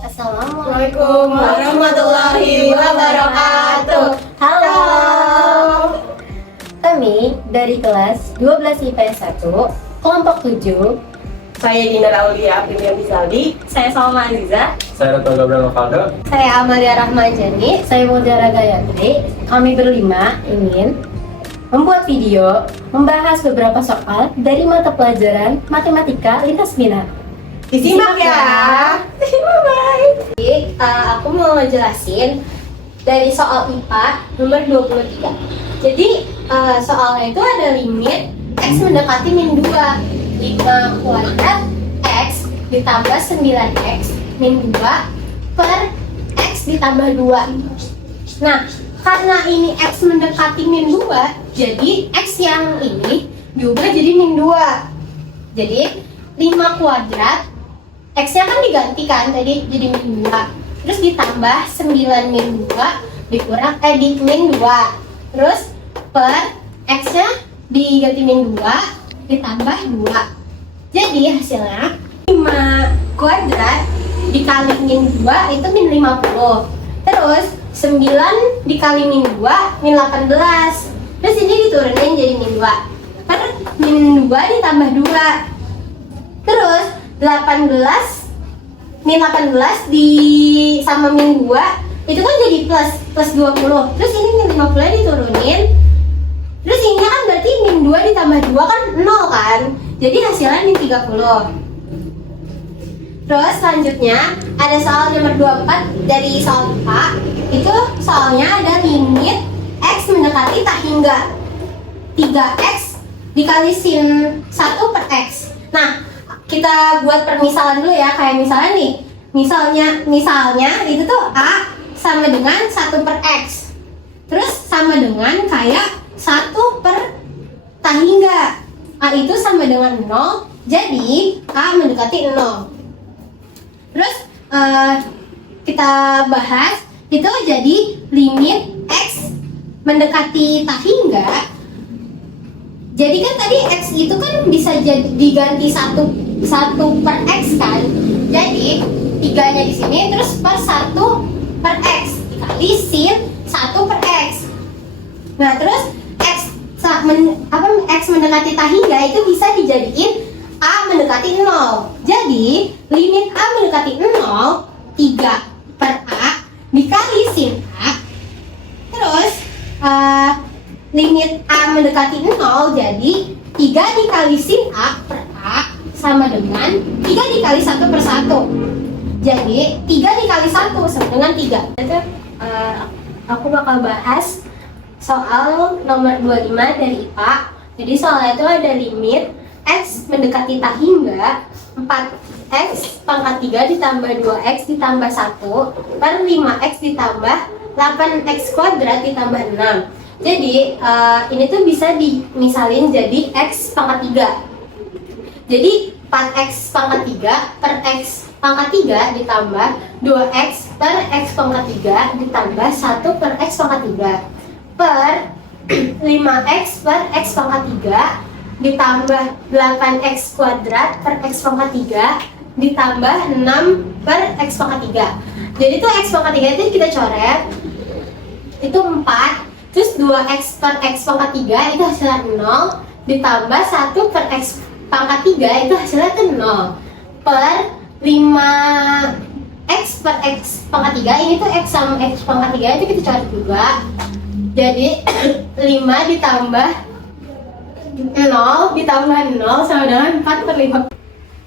Assalamualaikum warahmatullahi wabarakatuh. Halo. Kami dari kelas 12 IPS 1, kelompok 7. Saya Dinar Aulia Premier Bizaldi. Saya Salma Aziza. Saya Ratu Gabriel Novaldo. Saya Amalia Rahmanjani. Saya Mutiara Gayatri. Kami berlima ingin membuat video membahas beberapa soal dari mata pelajaran Matematika lintas minat. Disimak ya. Bye. Jadi, aku mau ngejelasin dari soal IPA nomor 23. Jadi soalnya itu ada limit X mendekati min 2, 5 kuadrat X ditambah 9X min 2 per X ditambah 2. Nah, karena ini X mendekati min 2, jadi X yang ini diubah jadi min 2. Jadi 5 kuadrat X-nya kan digantikan tadi jadi min 2. Terus ditambah 9 min 2 dikurang di min 2. Terus per X-nya diganti min 2 ditambah 2. Jadi hasilnya 5 kuadrat dikali min 2 itu min 50. Terus 9 dikali min 2 min 18. Terus ini diturunin jadi min 2. Per min 2 ditambah 2. Terus 18 min 18 di sama min 2 itu kan jadi plus 20. Terus ini min 50 diturunin. Terus ini kan berarti min 2 ditambah 2 kan 0 kan. Jadi hasilnya min 30. Terus selanjutnya ada soal nomor 24 dari soal IPA. Itu soalnya ada limit X mendekati tak hingga 3X dikali sin 1 per X. Nah, kita buat permisalan dulu ya. Kayak misalnya nih, misalnya itu tuh A sama dengan 1 per X. Terus sama dengan kayak 1 per tak hingga. A itu sama dengan 0, jadi A mendekati 0. Terus kita bahas itu jadi limit X mendekati tak hingga. Jadi kan tadi X itu kan bisa diganti 1 per X kan. Jadi 3-nya di sini terus per 1 per X dikali sin 1 per X. Nah, terus X mendekati tak hingga itu bisa dijadiin A mendekati 0. Jadi limit A mendekati 0 3 per A dikali sin A. Terus limit A mendekati 0 jadi 3 dikali sin A per A sama dengan 3 dikali 1 per 1. Jadi 3 dikali 1 sama dengan 3. Itu aku bakal bahas soal nomor 25 dari IPA. Jadi soalnya itu ada limit X mendekati tak hingga 4X pangkat 3 ditambah 2X ditambah 1 per 5X ditambah 8X kuadrat ditambah 6. Jadi ini tuh bisa dimisalin jadi X pangkat 3. Jadi 4X pangkat 3 per X pangkat 3 ditambah 2X per X pangkat 3 ditambah 1 per X pangkat 3 per 5X per X pangkat 3 ditambah 8X kuadrat per X pangkat 3 ditambah 6 per X pangkat 3. Jadi tuh X pangkat 3 itu kita coret itu 4. Terus 2X per X pangkat 3 itu hasilnya 0 ditambah 1 per X pangkat 3 itu hasilnya ke 0 per 5X per X pangkat 3 ini tuh X sama X pangkat 3 itu kita coret juga. Jadi 5 ditambah 0 ditambah 0 sama dengan 4 per 5.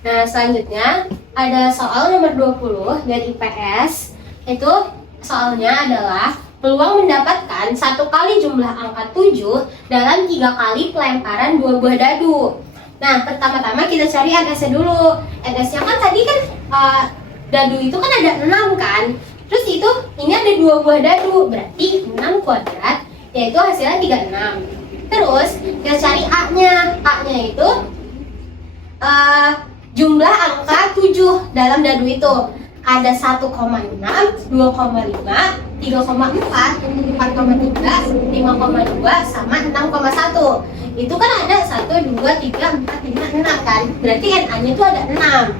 Nah, selanjutnya ada soal nomor 20 dari IPS. Itu soalnya adalah peluang mendapatkan 1 kali jumlah angka 7 dalam 3 kali pelemparan 2 buah dadu. Nah, pertama-tama kita cari NS-nya dulu. NS-nya kan tadi kan dadu itu kan ada 6 kan. Terus itu ini ada 2 buah dadu, berarti 6 kuadrat, yaitu hasilnya 36. Terus kita cari A-nya. A-nya itu jumlah angka 7 dalam dadu itu. Ada 1,6, 2,5, 3,4, 4,3, 5,2, sama 6,1. Itu kan ada 1, 2, 3, 4, 5, 6 kan. Berarti NA-nya itu ada 6.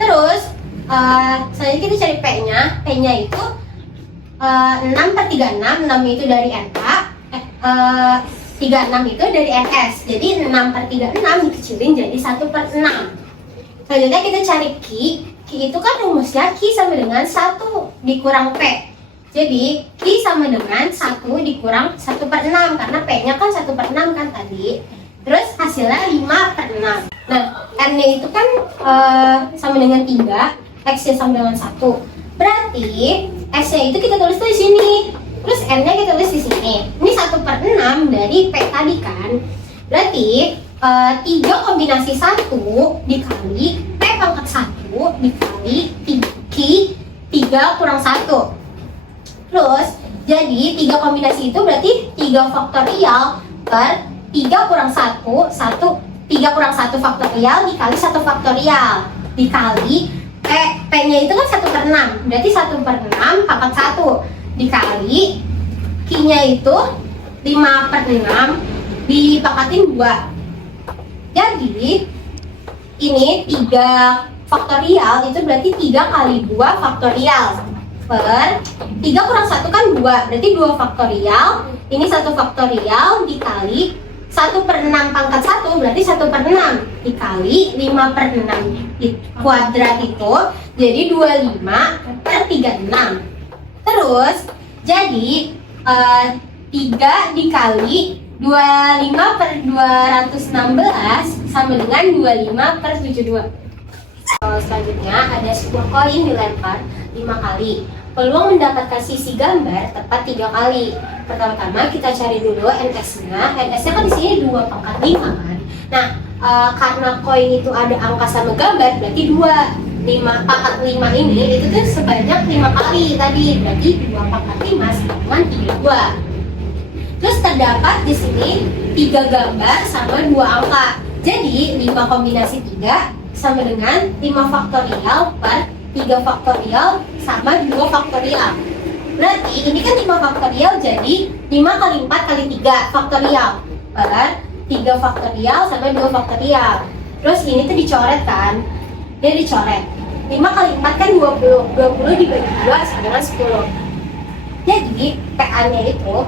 Terus selanjutnya kita cari P-nya. P-nya itu 6/36, 6 itu dari NA, 36 itu dari NS. Jadi 6/36 dikecilin jadi 1/6. Selanjutnya kita cari Q. Q itu kan rumusnya Q sama dengan 1 dikurang P. Jadi Q sama dengan 1 dikurang 1/6 karena P-nya kan 1/6 kan tadi. Terus hasilnya 5/6. Nah, N-nya itu kan sama dengan 3, X-nya sama dengan 1. Berarti S-nya itu kita tulis tuh di sini. Terus N-nya kita tulis di sini. Ini 1/6 dari P tadi kan. Berarti 3 kombinasi 1 dikali P pangkat 1 dikali Q 3 kurang 1. Terus jadi 3 kombinasi itu berarti 3 faktorial per 3 kurang 1, 3 kurang 1 faktorial dikali 1 faktorial dikali P-nya itu kan 1/6, berarti 1/6 pangkat 1 dikali Q-nya itu 5/6 dipangkatin 2. Jadi ini 3 faktorial itu berarti 3 kali 2 faktorial per 3 kurang 1 kan 2, berarti 2 faktorial, ini 1 faktorial dikali 1/6 pangkat 1 berarti 1/6 dikali 5/6 kuadrat itu jadi 25/36. Terus jadi 3 dikali 25/216 sama dengan 25/72. Selanjutnya ada sebuah koin dilempar 5 kali. Peluang mendapatkan sisi gambar tepat 3 kali. Pertama-tama kita cari dulu NS-nya. NS-nya kan di sini 2/5 kan. Nah, karena koin itu ada angka sama gambar berarti 5/5 ini itu tuh sebanyak 5 kali tadi. Berarti 2/5 sama dengan 32. Terus terdapat di sini 3 gambar sama 2 angka. Jadi 5 kombinasi 3 sama dengan 5 faktorial per 3 faktorial sama 2 faktorial. Berarti ini kan 5 faktorial jadi 5 kali 4 kali 3 faktorial per 3 faktorial sama 2 faktorial. Terus ini tuh dicoret kan? Dia dicoret. 5 kali 4 kan 20. 20 dibagi 2 sama dengan 10. Jadi PA-nya itu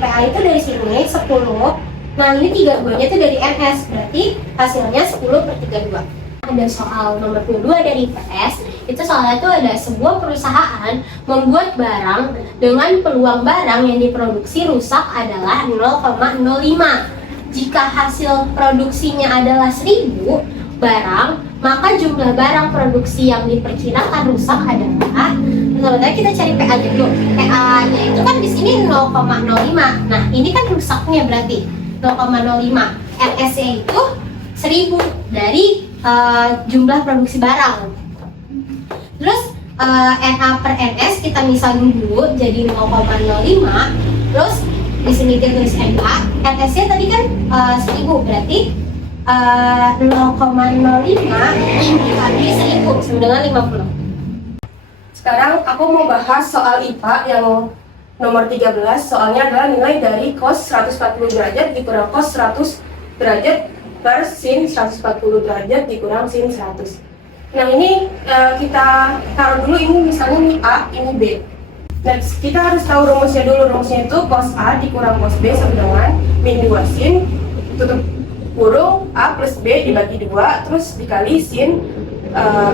PA itu dari sini 10. Nah ini 32-nya itu dari NS. Berarti hasilnya 10/32. Ada soal nomor 22 dari IPS. Itu soalnya itu ada sebuah perusahaan membuat barang dengan peluang barang yang diproduksi rusak adalah 0,05. Jika hasil produksinya adalah 1000 barang, maka jumlah barang produksi yang diperkirakan rusak adalah, sebenarnya kita cari PA-nya dulu. PA-nya itu kan di sini 0,05. Nah, ini kan rusaknya berarti 0,05. NS-nya itu 1000 dari jumlah produksi barang. Terus NA per NS kita misalin dulu jadi 0,05. Terus di sini kita tulis NA. NS-nya tadi kan 1000 berarti 0,05 dikali 1000 sama dengan 50. Sekarang aku mau bahas soal IPA yang nomor 13. Soalnya adalah nilai dari cos 140 derajat dikurang cos 100 derajat per sin 140 derajat dikurang sin 100. Nah ini kita taruh dulu, ini misalnya ini A, ini B. Nah kita harus tahu rumusnya dulu. Rumusnya itu cos A dikurang cos B sama dengan min 2 sin tutup kurung A plus B dibagi 2 terus dikali sin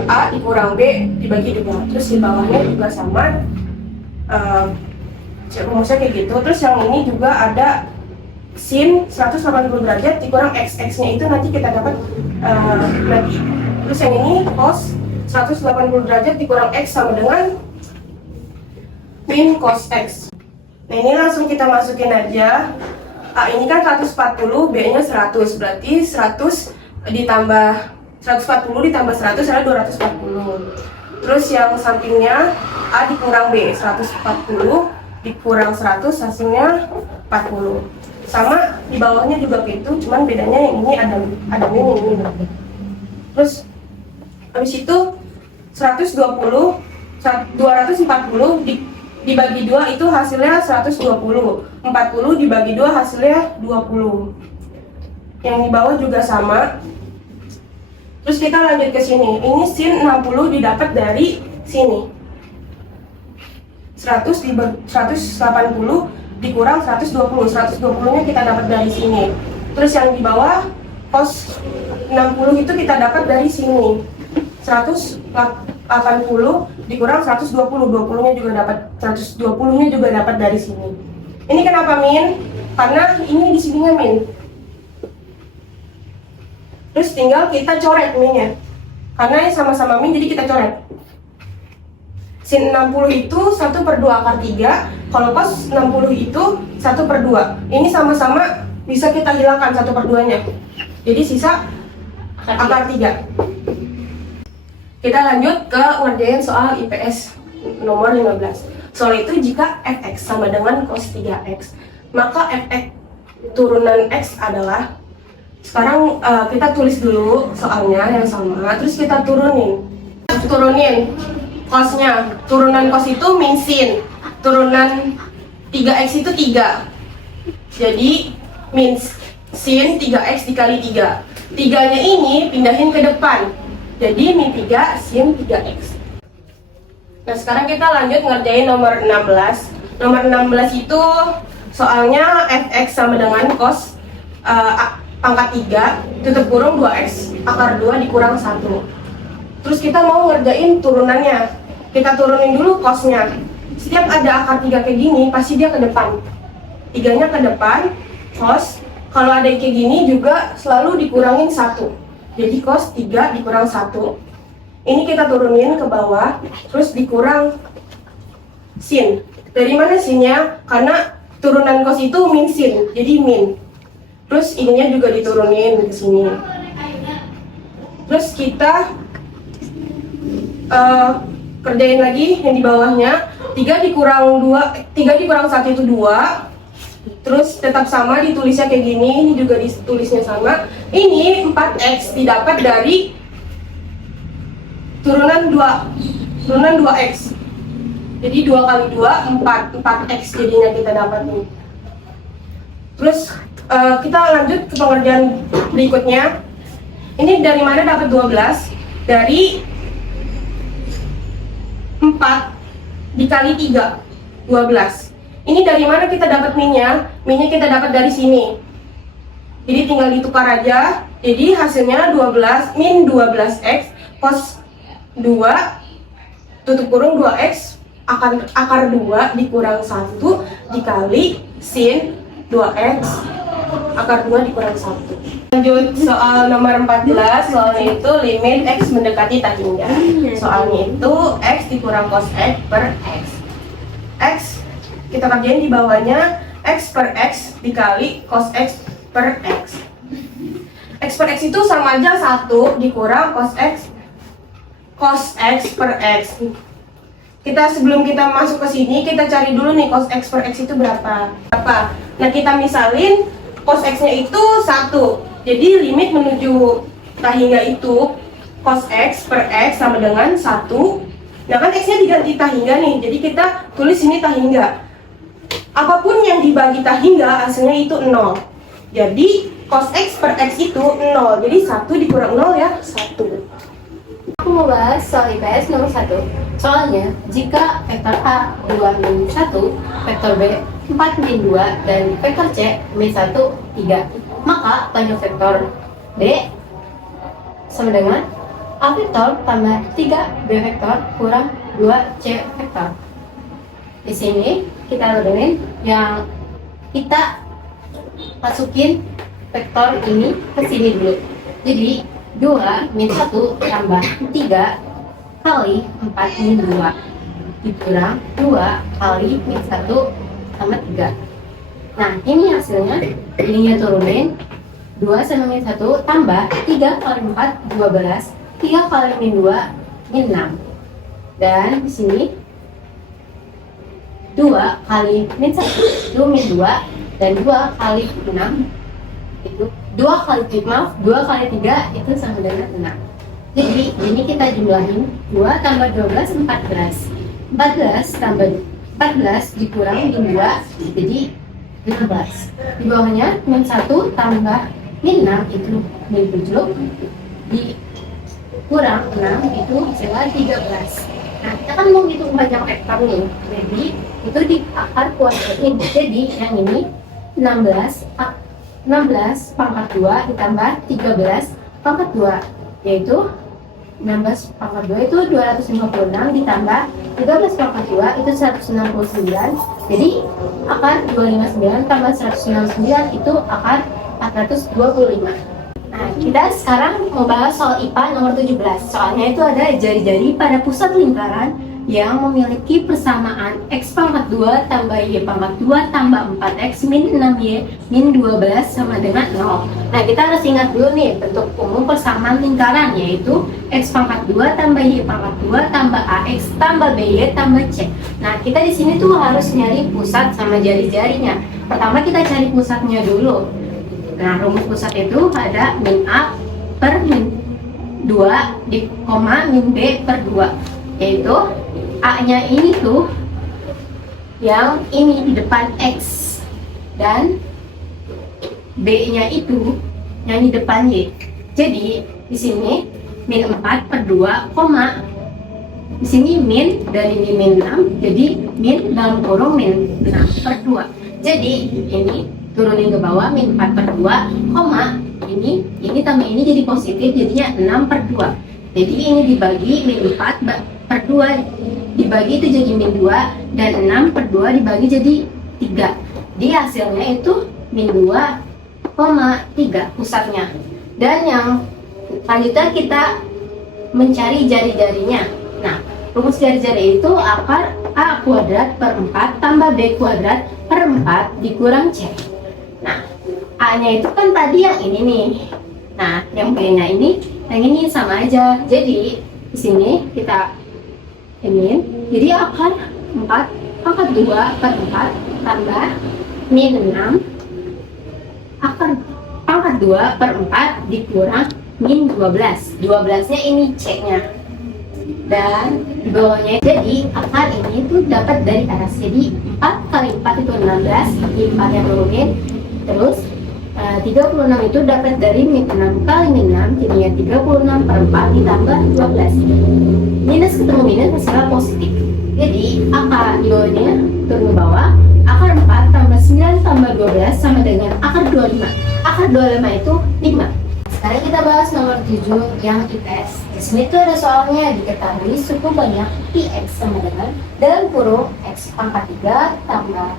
A dikurang B dibagi 2. Terus di bawahnya juga sama rumusnya kayak gitu. Terus yang ini juga ada sin 180 derajat dikurang x-nya itu nanti kita dapat lagi. Terus yang ini cos 180 derajat dikurang x sama dengan min cos x. Nah ini langsung kita masukin aja. A ini kan 140, B-nya 100, berarti 100 ditambah 140 ditambah 100 adalah 240. Terus yang sampingnya A dikurang B, 140 dikurang 100 hasilnya 40. Sama di bawahnya juga gitu, cuman bedanya yang ini ada min, yang ini ada. Terus habis itu 240 dibagi 2 itu hasilnya 120. 40 dibagi 2 hasilnya 20. Yang di bawah juga sama. Terus kita lanjut ke sini. Ini sin 60 didapat dari sini. 180 dikurang 120. 120-nya kita dapat dari sini. Terus yang di bawah cos 60 itu kita dapat dari sini. 180 dikurang 120. 20-nya juga dapat 120-nya juga dapat dari sini. Ini kenapa min? Karena ini di sininya min. Terus tinggal kita coret minnya. Karena ini sama-sama min, jadi kita coret. Sin 60 itu 1/2 akar 3. Kalau cos 60 itu 1/2. Ini sama-sama bisa kita hilangkan 1/2-nya. Jadi sisa akar 3. Kita lanjut ke ngerjain soal IPS nomor 15. Soal itu jika fx sama dengan cos 3x, maka fx turunan x adalah. Sekarang kita tulis dulu soalnya yang sama, terus kita turunin cosnya. Turunan cos itu min sin, turunan 3x itu 3, jadi min sin 3x dikali 3. 3-nya ini pindahin ke depan, jadi min 3 sin 3x. Nah sekarang kita lanjut ngerjain nomor 16. Nomor 16 itu soalnya fx sama dengan cos pangkat 3 tutup kurung 2x akar 2 dikurang 1. Terus kita mau ngerjain turunannya. Kita turunin dulu cosnya. Setiap ada akar 3 kayak gini pasti dia ke depan. 3-nya ke depan, cos kalau ada kayak gini juga selalu dikurangin 1. Jadi cos 3 dikurang 1. Ini kita turunin ke bawah, terus dikurang sin. Dari mana sinnya? Karena turunan cos itu min sin, jadi min. Terus ininya juga diturunin ke sini. Terus kita kerjain lagi yang di bawahnya. 3 dikurang 1 itu 2. Terus tetap sama ditulisnya kayak gini. Ini juga ditulisnya sama. Ini 4x didapat dari turunan 2x. Jadi 2 kali 2 4x jadinya kita dapat nih. Terus kita lanjut ke pengerjaan berikutnya. Ini dari mana dapat 12? Dari 4 dikali 3, 12. Ini dari mana kita dapat minnya? Minnya kita dapat dari sini. Jadi tinggal ditukar aja. Jadi hasilnya 12 min 12x cos 2 tutup kurung 2x akar 2 dikurang 1 dikali sin 2x akar 2 dikurang 1. Lanjut soal nomor 14. Soalnya itu limit x mendekati tak hingga. Soalnya itu x dikurang cos x per x. X kita kerjain di bawahnya x per x dikali cos x per x. X per x itu sama aja 1 dikurang cos x per x. Sebelum kita masuk ke sini, kita cari dulu nih cos x per x itu berapa. Nah kita misalin cos x-nya itu 1. Jadi limit menuju tahingga itu cos x per x sama dengan 1. Nah kan x-nya diganti tahingga nih, jadi kita tulis ini tahingga. Apapun yang dibagi tahingga hasilnya itu 0. Jadi cos x per x itu 0. Jadi 1 dikurang 0 ya 1. Aku mau bahas soal IPS nomor 1. Soalnya, jika vektor A 2 min 1, vektor B 4 min 2, dan vektor C min 1, 3, maka panjang vektor B sama dengan A vektor tambah 3 B vektor kurang 2 C vektor. Di sini kita turunin yang kita masukin vektor ini ke sini dulu. Jadi 2 min 1 tambah 3 kali 4 min 2 dikurang 2 kali min 1 tambah 3. Nah ini hasilnya, ininya turunin 2 sama min 1 tambah 3 kali 4 12, 3 kali min 2 min 6. Dan di sini 2 kali min 1 2 min 2 dan 2 kali 6 itu 2 kali 3 itu sama dengan 6. Jadi ini kita jumlahin 2 tambah 12 14. 14 tambah 14 dikurang min 2 jadi 15. Di bawahnya min 1 tambah min 6 itu min 7 kurang 6 itu hasilnya 13. Nah, kita kan mau hitung panjang vektor nih. Jadi, itu di akar kuadratin. Jadi, yang ini 16 pangkat 2 ditambah 13 pangkat 2, yaitu 16 pangkat 2 itu 256 ditambah 13 pangkat 2 itu 169. Jadi, akar 259 tambah 169 itu akar 425. Nah, kita sekarang mau bahas soal IPA nomor 17. Soalnya itu ada jari-jari pada pusat lingkaran yang memiliki persamaan X pangkat 2 tambah Y pangkat 2 tambah 4X min 6Y min 12 sama dengan 0. Nah, kita harus ingat dulu nih bentuk umum persamaan lingkaran, yaitu X pangkat 2 tambah Y pangkat 2 tambah AX tambah BY tambah C. Nah, kita di sini tuh harus nyari pusat sama jari-jarinya. Pertama kita cari pusatnya dulu. Nah, rumus pusat itu ada min A per min 2 di koma min B per 2, yaitu A-nya ini tuh yang ini di depan X dan B-nya itu yang di depan Y. Jadi di sini min 4 per 2 koma di sini min, dan ini min 6, jadi min dalam kurung min 6 per 2. Jadi ini turunin ke bawah min 4 per 2 koma ini tambah ini jadi positif, jadinya 6 per 2. Jadi ini dibagi min 4 per 2 dibagi itu jadi min 2, dan 6 per 2 dibagi jadi 3. Di hasilnya itu min 2,3 pusatnya. Dan yang selanjutnya kita mencari jari-jarinya. Nah, rumus jari-jari itu akar A kuadrat per 4 tambah B kuadrat per 4 dikurang C. Nah, A-nya itu kan tadi yang ini nih. Nah, yang B-nya ini, yang ini sama aja. Jadi, di sini kita ini, jadi akar 4 pangkat 2 per 4 tambah min 6 akar pangkat 2 per 4 dikurang min 12. 12-nya ini C-nya. Dan di bawahnya, jadi akar ini tuh dapat dari atas. Jadi 4 kali 4 itu 16, di 4 yang turunin. Terus 36 itu dapat dari min 6 kali min 6, jadinya 36 per 4 ditambah 12. Minus ketemu minus hasilnya positif. Jadi akar di bawahnya turun ke bawah. Akar 4 tambah 9 tambah 12 sama dengan akar 25. Akar 25 itu 5. Sekarang kita bahas nomor 7 yang IPS. Di sini tuh ada soalnya, diketahui suku banyak PX sama dengan dalam kurung X pangkat 3 tambah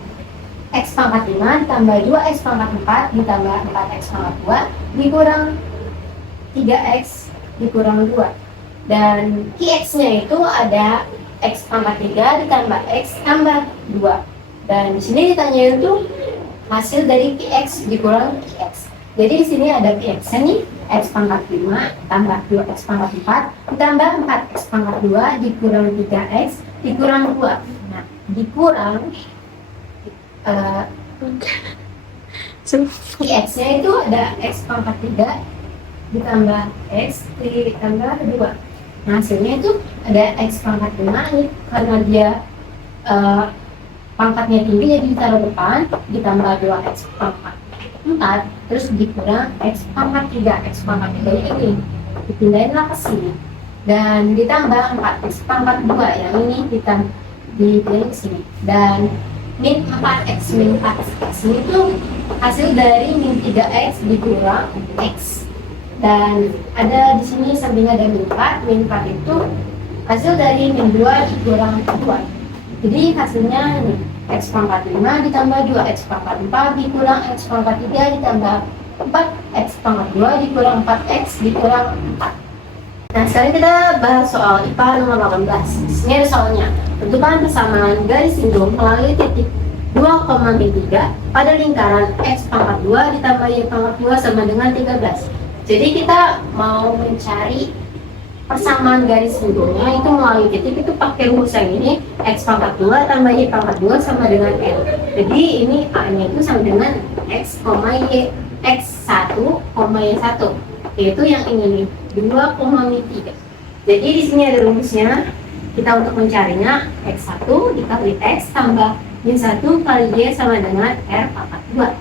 X pangkat 5 ditambah 2X pangkat 4 ditambah 4X pangkat 2 dikurang 3X dikurang 2. Dan QX-nya itu ada X pangkat 3 ditambah X tambah 2. Dan di sini ditanya itu hasil dari QX dikurang QX. Jadi di sini ada QX-nya nih, X pangkat 5 tambah 2X pangkat 4 ditambah 4X pangkat 2 dikurang 3X dikurang 2. Nah, dikurang QX-nya itu ada X pangkat 3 ditambah X ditambah 2. Nah, hasilnya itu ada X pangkat 5 nih, karena dia pangkatnya tinggi jadi ditaruh depan, ditambah 2X pangkat 4, terus dikurang X pangkat 3. X pangkat 3 ini dipindahinlah ke sini, dan ditambah 4X pangkat 2 yang ini dipindahin ke sini, dan min 4X min 4X ini tuh hasil dari min 3X dikurang X. Dan ada di sini sampingnya ada min 4. Min 4 itu hasil dari min 2 dikurang 2. Jadi hasilnya ini X pangkat 5 ditambah 2X pangkat 4 dikurang X pangkat 3 ditambah 4X pangkat 2 dikurang 4X dikurang 4. Nah, sekarang kita bahas soal IPA nomor 18. Di sini ada soalnya. Tentukan persamaan garis lingkung melalui titik 2,3 pada lingkaran X pangkat 2 ditambah Y pangkat 2 sama dengan 13. Jadi kita mau mencari persamaan garis lingkungnya itu melalui titik, itu pakai rumus yang ini, X pangkat 2 tambah Y pangkat 2 sama dengan N. Jadi ini A-nya itu sama dengan X, Y, X1, Y1, yaitu yang ini nih, 2,3. Jadi di sini ada rumusnya. Kita untuk mencarinya X1 dikali X tambah Y1 kali Y sama dengan R pangkat 2.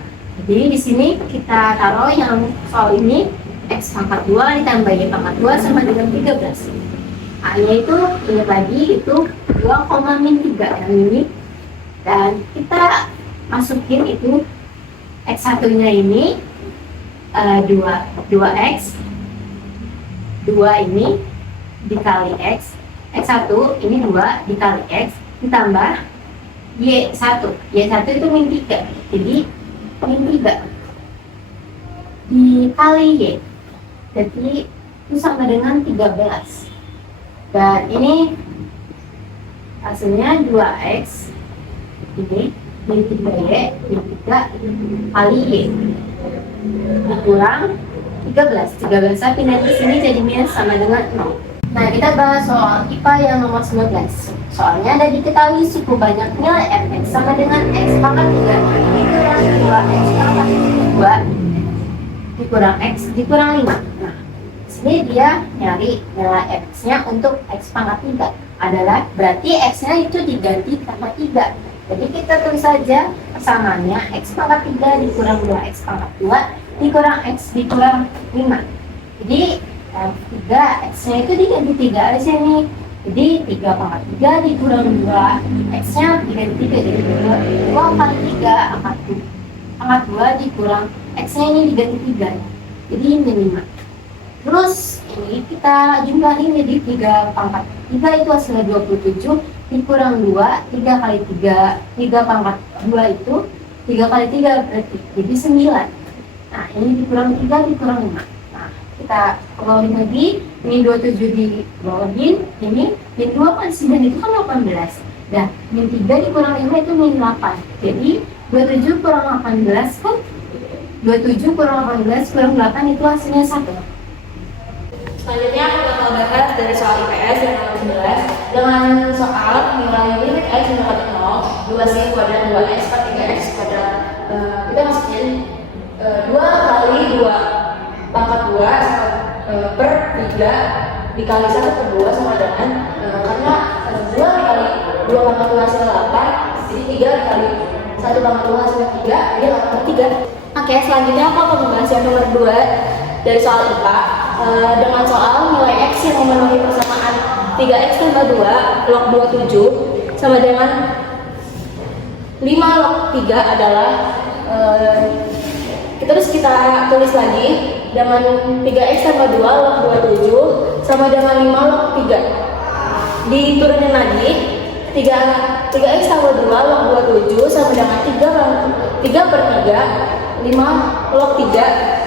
Jadi di sini kita taruh yang soal ini X pangkat 2 ditambah Y pangkat 2 sama dengan 13. A-nya itu ingat lagi itu 2,-3 yang ini, dan kita masukin itu X1-nya ini 2x 2 ini dikali X, X1 ini 2 dikali X ditambah Y1 itu -3, jadi -3 dikali Y, jadi itu sama dengan 13. Dan ini hasilnya 2x ini min 3y min 3 kali y dikurang 13 tapi nanti sini jadinya sama dengan 0. Nah, kita bahas soal IPA yang nomor 19. Soalnya ada diketahui suku banyak nilai fx sama dengan x pangkat 3 dikurang 2x pangkat 2 dikurang x dikurang 5. Nah, sini dia nyari nilai x-nya untuk x pangkat 3 adalah berarti x-nya itu diganti sama 3. Jadi kita tulis saja persamaannya x pangkat 3 dikurang 2x pangkat 2 dikurang x dikurang 5. Jadi 3 x-nya itu diganti 3 di sini. Jadi 3 pangkat 3 dikurang 2 x-nya diganti 3 jadi 2 kali 3 pangkat 2 dikurang x-nya ini diganti 3 jadi ini 5. Terus ini kita jumlahin jadi 3 pangkat 3 itu hasilnya 27 dikurang 2, 3 kali 3 pangkat 2 itu 3 kali 3 berarti jadi 9. Nah, ini dikurang 3 dikurang 5. Nah, kita bawahkan lagi, ini 27 dibawahin, ini min 2 kali 9 itu kan 18. Nah, min 3 dikurang 5 itu min 8. Jadi 27 kurang 18 kan 27 kurang 18 kurang 8 itu hasilnya 1. Selanjutnya aku bakal bahas dari soal IPS yang nomor 11 dengan soal nilai limit x mendekati 0 2c kuadrat 2x per 3x kuadrat. Kita masukin 2 kali 2 pangkat 2 per 3 dikali 1 per 2 sama dengan karena 2 dikali 2 pangkat 2 hasilnya 8, jadi 3 dikali 1 pangkat 2 hasilnya 3, jadi 8 per 3. Oke, selanjutnya aku akan membahas yang nomor 2 dari soal IPA dengan soal nilai x yang memenuhi persamaan 3x tambah 2 log 27 sama dengan 5 log 3 adalah terus kita tulis lagi dengan 3x tambah 2 log 27 sama dengan 5 log 3 diturunin lagi 3x tambah 2 log 27 sama dengan 3 per 3 5 log 3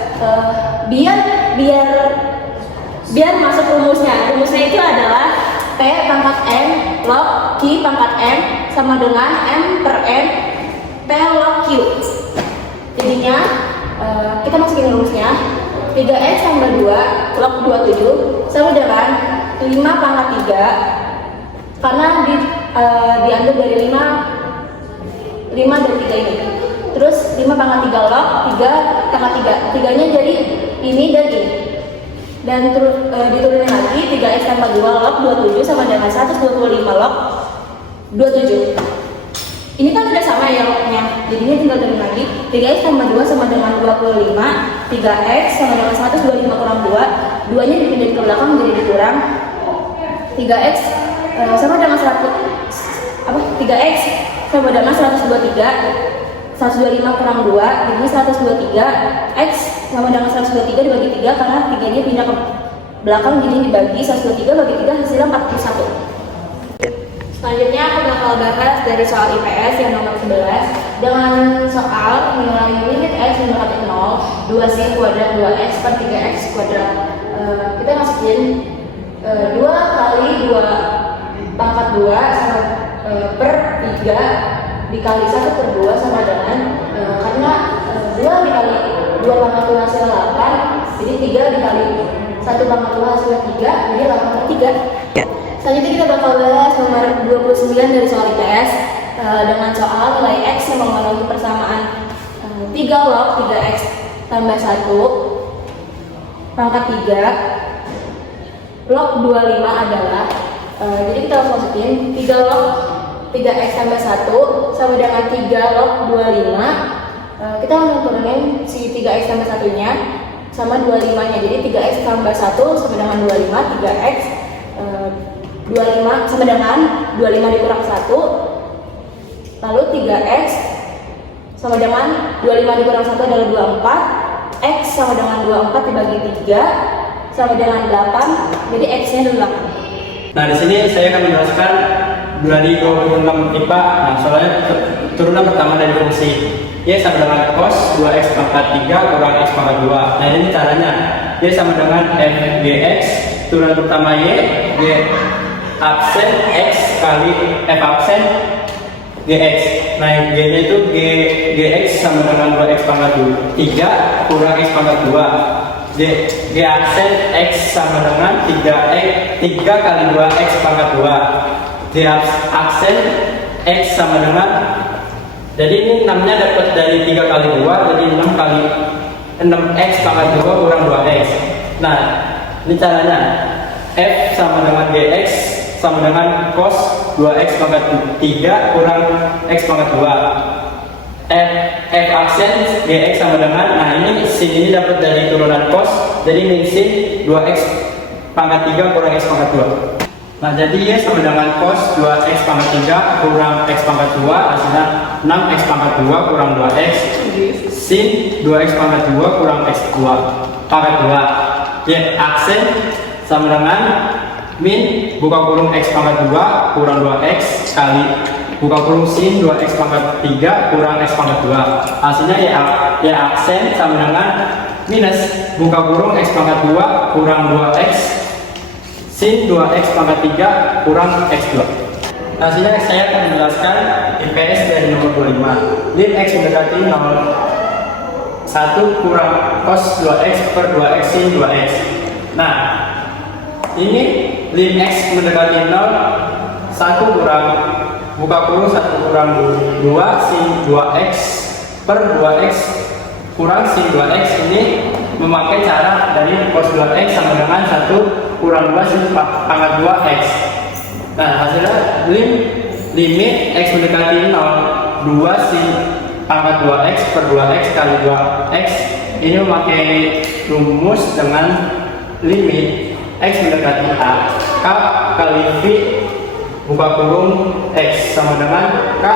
biar masuk rumusnya itu adalah P pangkat M log Q pangkat M sama dengan M per N P log Q. Jadinya kita masukin rumusnya 3x tambah 2 log 27 sama dengan 5 pangkat 3 karena diambil dari 5 dan 3 ini. Terus 5 pangkat 3 log 3 pangkat 3 3-nya jadi ini dan ini. Dan diturunin lagi 3x tambah 2 log 27 sama dengan 125 log 27. Ini kan udah sama ya lognya, jadinya tinggal turunin lagi 3x tambah 2 sama dengan 25 3x sama dengan 125 kurang 2 2 nya dipindah ke belakang jadi dikurang 3x sama dengan 3x sama dengan 125 kurang 2 jadi 123 x sama dengan 123 dibagi 3 karena 3 nya pindah ke belakang jadi dibagi 123 bagi 3 hasilnya 41. Selanjutnya aku bakal bahas dari soal IPS yang nomor 11 dengan soal nilai limit x mendekati 0 2c kuadrat 2x per 3x kuadrat. Kita masukin 2 kali 2 pangkat 2 per 3 dikali 1 per 2 sama dengan karena 2 dikali 2 pangkat 2 hasil 8 jadi 3 dikali 1 pangkat 2 hasil 3 jadi 8 per 3. Selanjutnya kita bakal bahas nomor 29 dari soal IPS dengan soal nilai x yang memenuhi persamaan 3 log 3x tambah 1 pangkat 3 log 25 adalah jadi kita harus masukin 3 log 3x tambah 1 sama dengan 3 log 25. Kita mau turunin si 3x tambah 1 nya sama 25-nya. Jadi 3x tambah 1 sama dengan 25, 3x 25 sama dengan 25 dikurang 1. Lalu 3x sama dengan 25 dikurang 1 adalah 24. X sama dengan 24 dibagi 3 sama dengan 8. Jadi x-nya adalah 8. Nah, di sini saya akan menjelaskan dari 26 IPA. Nah, soalnya turunan pertama dari fungsi Y sama dengan cos 2x pangkat 3 kurang x pangkat 2. Nah, ini caranya. Y sama dengan f gx, turunan pertama Y, G absen x kali f absen gx. Nah, g nya itu gx sama dengan 2x pangkat 3 kurang x pangkat 2. G absen x sama dengan 3 kali 2x pangkat 2. G absen x sama dengan, jadi ini 6 nya dapat dari 3 kali 2, jadi 6 kali 6x pangkat 2 kurang 2x. Nah, ini caranya. F sama dengan gx sama dengan cos 2x pangkat 3 kurang x pangkat 2. F aksen gx sama dengan, nah ini sin ini dapat dari turunan cos, jadi min sin 2x pangkat 3 kurang x pangkat 2. Nah, jadi Y sama dengan cos 2x pangkat 3 kurang x pangkat 2, hasilnya 6x pangkat 2 kurang 2x. Sin 2x pangkat 2 kurang x 2 pangkat 2. Y aksen sama dengan min buka kurung x pangkat 2 kurang 2x kali buka kurung sin 2x pangkat 3 kurang x pangkat 2. Hasilnya ya aksen sama dengan minus buka kurung x pangkat 2 kurang 2x sin 2x pangkat 3 kurang x 2. Hasilnya saya akan menjelaskan IPS dari nomor 25. Lim x mendekati 0, 1 kurang cos 2x per 2x sin 2x. Nah, ini lim x mendekati 0, 1 kurang buka kurung 1 kurang 2 sin 2x per 2x kurang sin 2x. Ini memakai cara dari cos 2x sama dengan 1 kurang 2 sin pangkat 2x. Nah, hasilnya limit x mendekati 0, 2 sin pangkat 2x per 2x kali 2x. Ini memakai rumus dengan limit x mendekati a, k kali v buka kurung x sama dengan k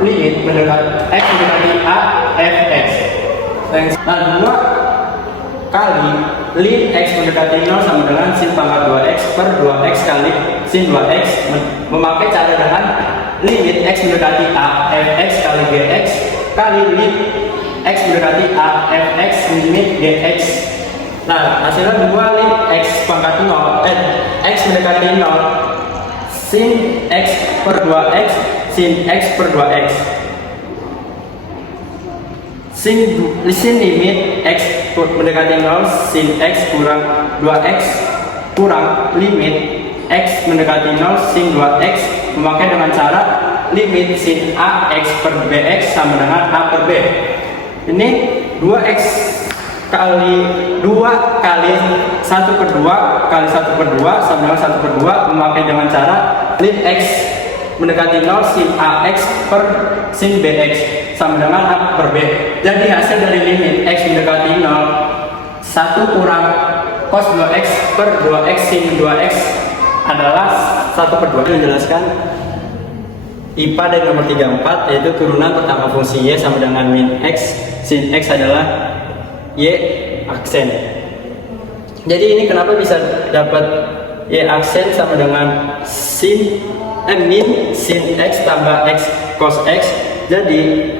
limit mendekati x mendekati a fx. Nah, 2 kali lim x mendekati 0 sama dengan sin pangkat 2x per 2x kali sin 2x, memakai cara dengan limit x mendekati a fx kali gx kali lim x mendekati a fx limit gx. Nah, hasilnya 2 lim x pangkat 0 x mendekati 0 sin x per 2x sin x per 2x sin limit x mendekati 0 sin x kurang 2x kurang limit x mendekati 0 sin 2x, memakai dengan cara limit sin a x per bx sama dengan a per b. Ini 2x kali 2 kali 1 per 2 kali 1 per 2 sama dengan 1 per 2, memakai dengan cara lim x mendekati 0 sin ax per sin bx sama dengan a per b. Jadi hasil dari limit x mendekati 0, 1 kurang cos 2x per 2x sin 2x adalah 1 per 2. Menjelaskan IPA dari nomor 34, yaitu turunan pertama fungsi y sama dengan min x, sin x adalah y aksen. Jadi ini kenapa bisa dapat y aksen sama dengan min sin x tambah x cos x. Jadi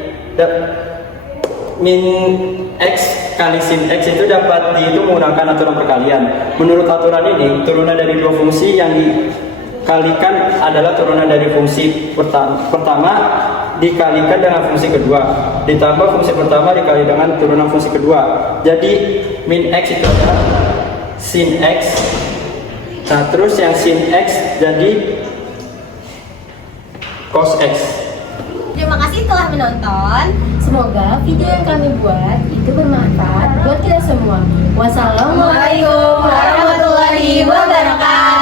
min x kali sin x itu dapat dihitung menggunakan aturan perkalian. Menurut aturan ini, turunan dari dua fungsi yang dikalikan adalah turunan dari fungsi pertama dikalikan dengan fungsi kedua, ditambah fungsi pertama dikali dengan turunan fungsi kedua. Jadi min x itu adalah sin x. Nah, terus yang sin x jadi cos x. Terima kasih telah menonton. Semoga video yang kami buat itu bermanfaat buat kita semua. Wassalamualaikum warahmatullahi wabarakatuh.